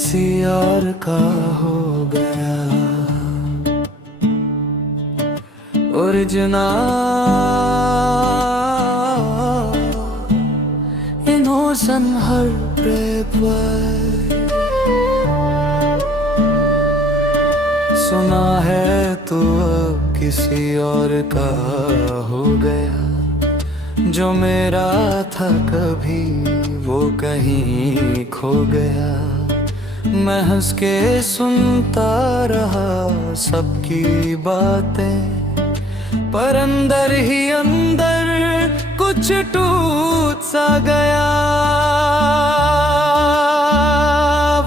किसी और का हो गया। ओरिजिनल इनोसेंट हर पर सुना है तो अब किसी और का हो गया। जो मेरा था कभी वो कहीं खो गया। मैं हंस के सुनता रहा सबकी बातें, पर अंदर ही अंदर कुछ टूट सा गया।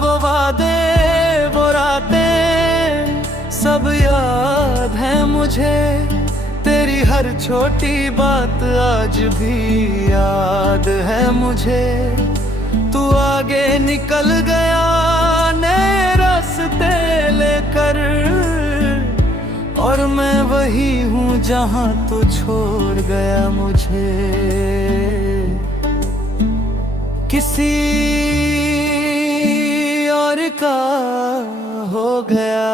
वो वादे वो रातें सब याद है मुझे, तेरी हर छोटी बात आज भी याद है मुझे। तू आगे निकल गया नए रास्ते लेकर, और मैं वही हूँ जहाँ तू छोड़ गया मुझे। किसी और का हो गया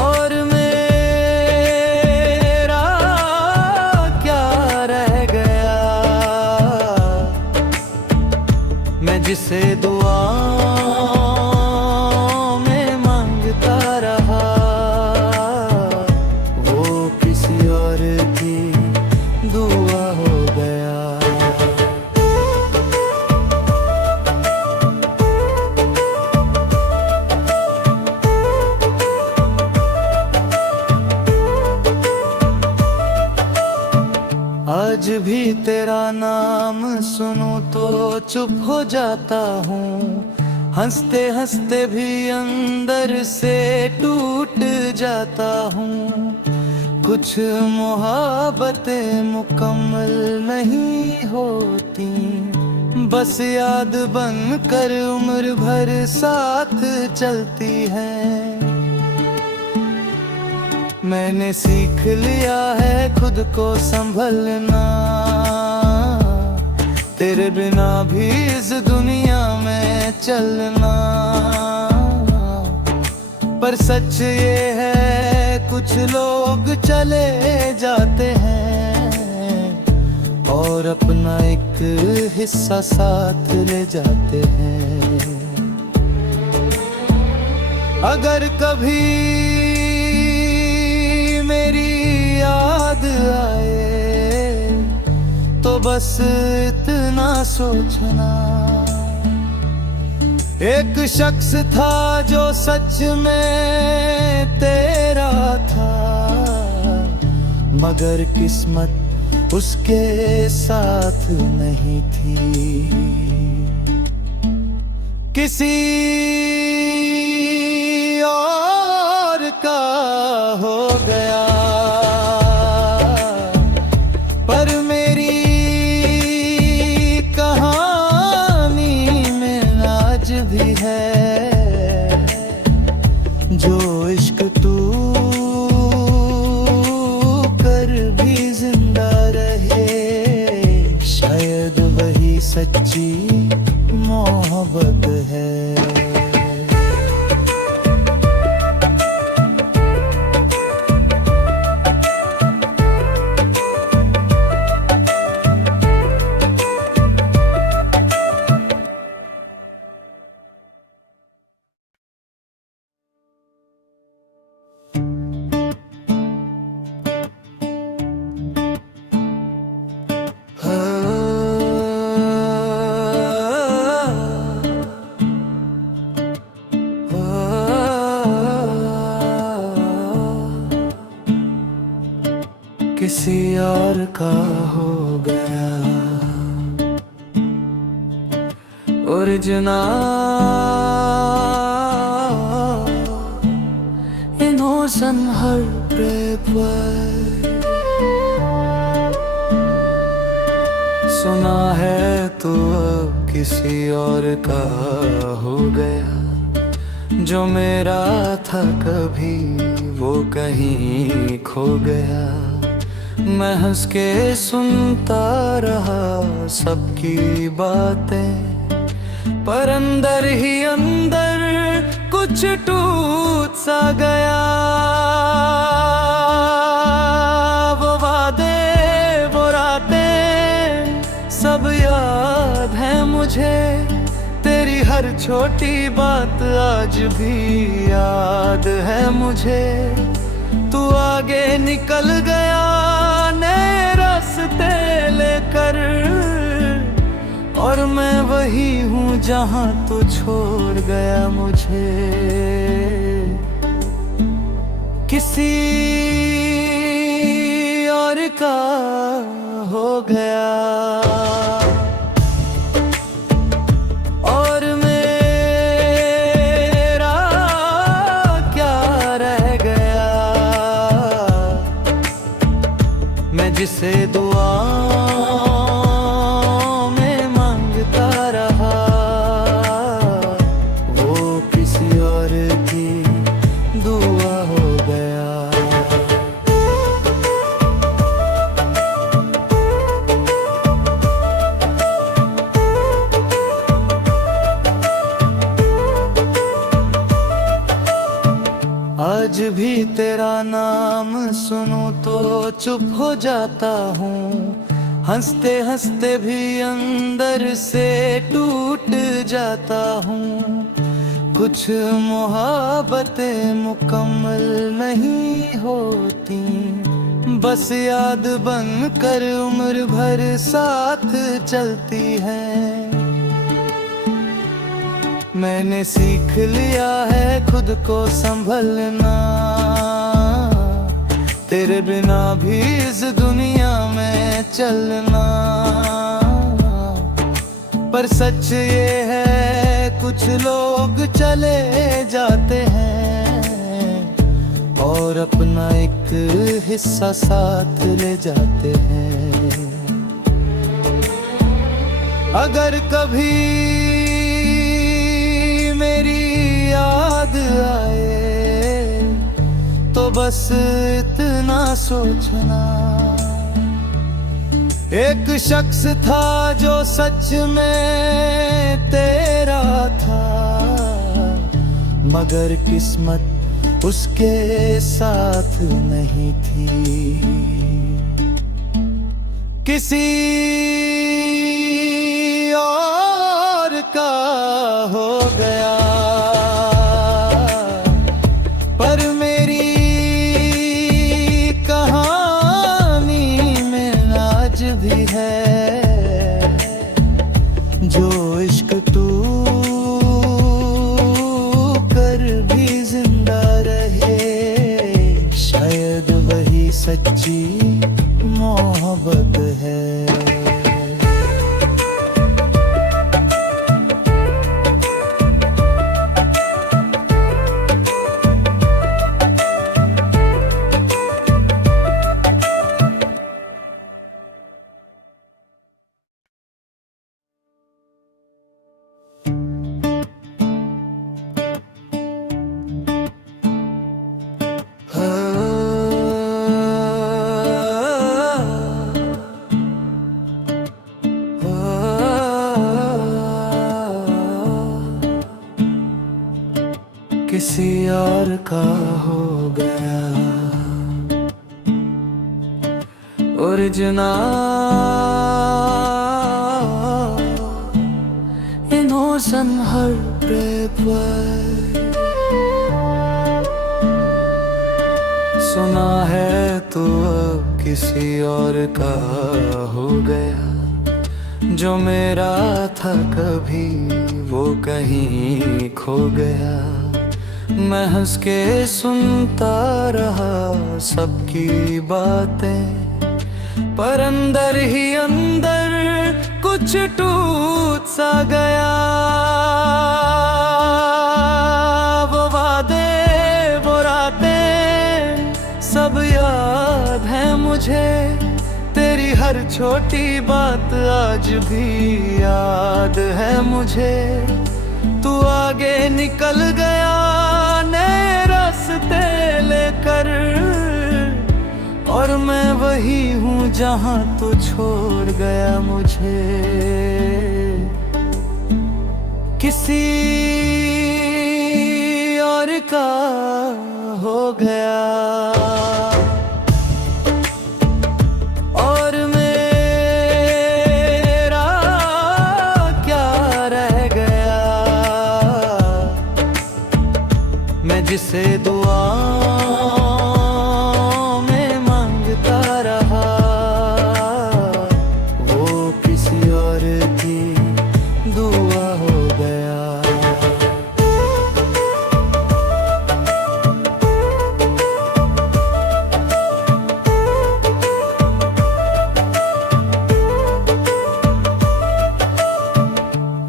और मेरा क्या रह गया। मैं जिसे दुआ आज भी तेरा नाम सुनूं तो चुप हो जाता हूँ। हंसते हंसते भी अंदर से टूट जाता हूँ। कुछ मोहब्बतें मुकम्मल नहीं होती, बस याद बनकर उम्र भर साथ चलती हैं। मैंने सीख लिया है खुद को संभलना, तेरे बिना भी इस दुनिया में चलना। पर सच ये है कुछ लोग चले जाते हैं और अपना एक हिस्सा साथ ले जाते हैं। अगर कभी मेरी याद आए तो बस इतना सोचना, एक शख्स था जो सच में तेरा था, मगर किस्मत उसके साथ नहीं थी। किसी और का हो गया पर मेरी कहानी में आज भी है। जो इश्क तू कर भी जिंदा रहे, शायद वही सच्ची मोहब्बत है। किसी और का हो गया। ओरिजिनल इनोसेंट हर पर सुना है तो अब किसी और का हो गया। जो मेरा था कभी वो कहीं खो गया। मैं हंस के सुनता रहा सबकी बातें, पर अंदर ही अंदर कुछ टूट सा गया। वो वादे वो रातें सब याद है मुझे, तेरी हर छोटी बात आज भी याद है मुझे। तू आगे निकल गया नए रास्ते लेकर, और मैं वही हूँ जहाँ तू छोड़ गया मुझे। किसी और का हो गया और मेरा क्या रह गया। मैं जिसे दुआ आज भी तेरा नाम सुनूं तो चुप हो जाता हूँ। हंसते हंसते भी अंदर से टूट जाता हूँ। कुछ मोहब्बतें मुकम्मल नहीं होती, बस याद बनकर उम्र भर साथ चलती हैं। मैंने सीख लिया है खुद को संभलना, तेरे बिना भी इस दुनिया में चलना। पर सच ये है कुछ लोग चले जाते हैं और अपना एक हिस्सा साथ ले जाते हैं। अगर कभी मेरी याद आए तो बस इतना सोचना, एक शख्स था जो सच में तेरा था, मगर किस्मत उसके साथ नहीं थी। किसी और का हो गया पर मेरी कहानी में आज भी है जो इश्क तू कर भी जिंदा रहे। शायद वही सच्ची मोहब्बत है। किसी और का हो गया ओरिजिनल इनोसेंट हर पर सुना है तो अब किसी और का हो गया। जो मेरा था कभी वो कहीं खो गया। मैं हंस के सुनता रहा सबकी बातें, पर अंदर ही अंदर कुछ टूट सा गया। वो वादे वो रातें सब याद है मुझे, तेरी हर छोटी बात आज भी याद है मुझे। तू आगे निकल गया नए रास्ते लेकर, और मैं वही हूँ जहाँ तू छोड़ गया मुझे। किसी और का हो गया और मेरा क्या रह गया। मैं जिसे दुआओं में मांगता रहा वो किसी और की दुआ हो गया।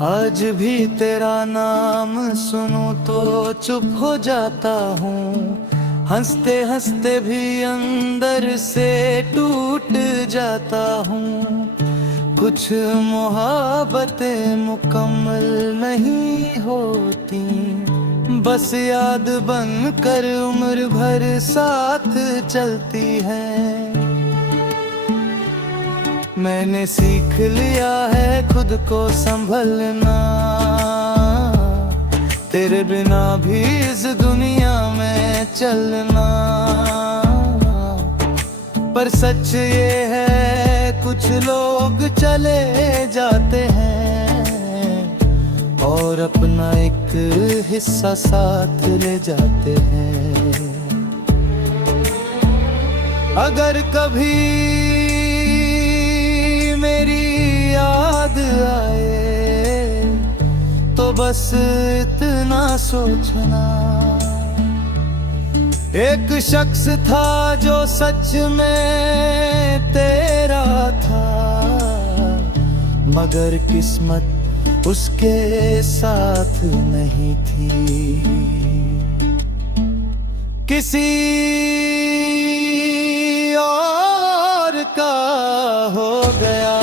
आज भी तेरा नाम सुनूं तो चुप हो जाता हूँ, हंसते हंसते भी अंदर से टूट जाता हूँ। कुछ मोहब्बतें मुकम्मल नहीं होती, बस याद बनकर उम्र भर साथ चलती हैं। मैंने सीख लिया है खुद को संभलना, तेरे बिना भी इस दुनिया में चलना। पर सच ये है कुछ लोग चले जाते हैं और अपना एक हिस्सा साथ ले जाते हैं। अगर कभी मेरी याद आए तो बस इतना सोचना, एक शख्स था जो सच में तेरा था, मगर किस्मत उसके साथ नहीं थी। किसी और का हो गया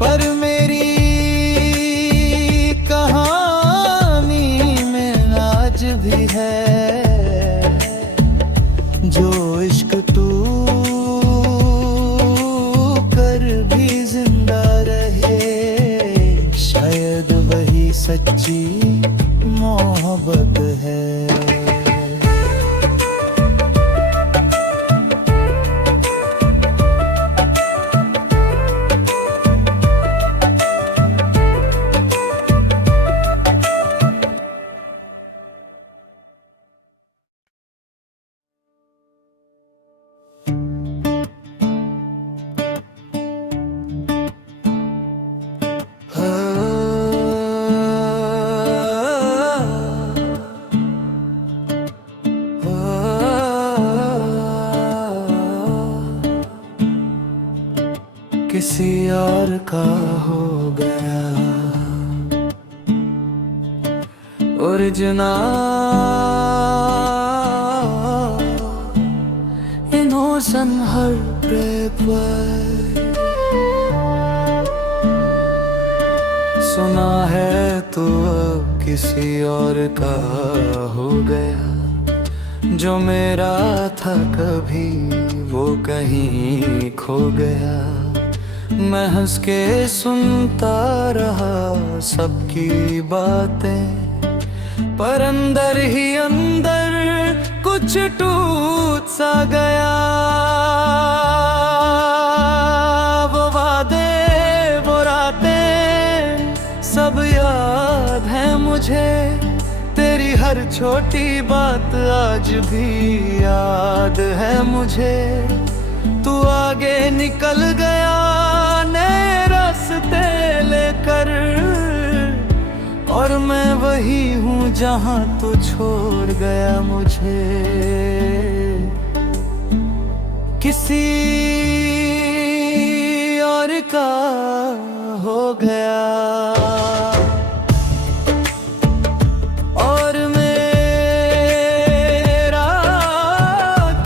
पर मेरी कहानी में आज भी है जो इश्क तू कर भी जिंदा रहे। शायद वही सच्ची मोहब्बत है। किसी और का हो गया ओरिजिनल innocent heartbreak way। सुना है तू अब किसी और का हो गया, जो मेरा था कभी वो कहीं खो गया। मैं हंस के सुनता रहा सबकी बातें, पर अंदर ही अंदर कुछ टूट सा गया। वो वादे वो रातें सब याद है मुझे, तेरी हर छोटी बात आज भी याद है मुझे। तू आगे निकल गया नए रास्ते लेकर, और मैं वही हूँ जहाँ तू छोड़ गया मुझे। किसी और का हो गया और मेरा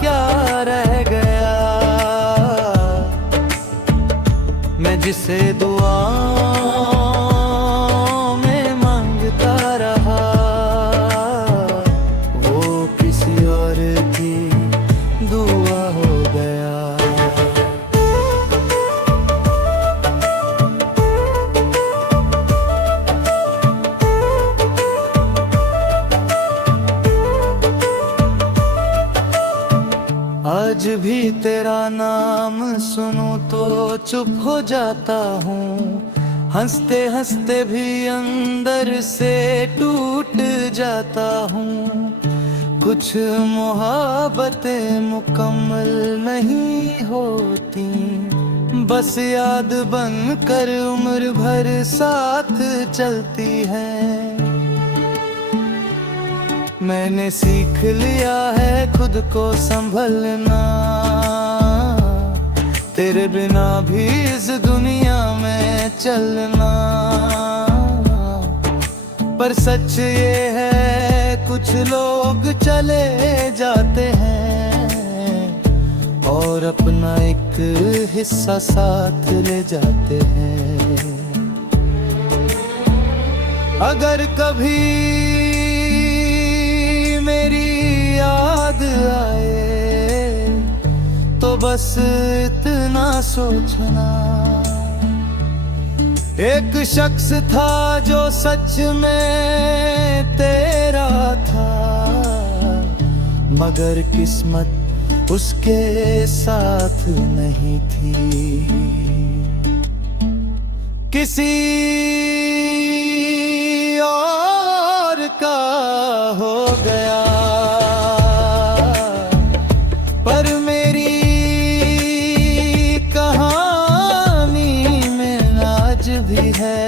क्या रह गया। मैं जिसे दुआओं में मांगता रहा वो किसी और की दुआ हो गया। आज भी तेरा नाम सुनूं तो चुप हो जाता हूँ, हंसते हंसते भी अंदर से टूट जाता हूँ। कुछ मोहब्बतें मुकम्मल नहीं होती, बस याद बनकर उम्र भर साथ चलती है। मैंने सीख लिया है खुद को संभलना, तेरे बिना भी इस दुनिया में चलना। पर सच ये है कुछ लोग चले जाते हैं और अपना एक हिस्सा साथ ले जाते हैं। अगर कभी मेरी याद आए तो बस इतना सोचना, एक शख्स था जो सच में तेरा था, मगर किस्मत उसके साथ नहीं थी। किसी और का हो गया, पर मेरी कहानी में आज भी है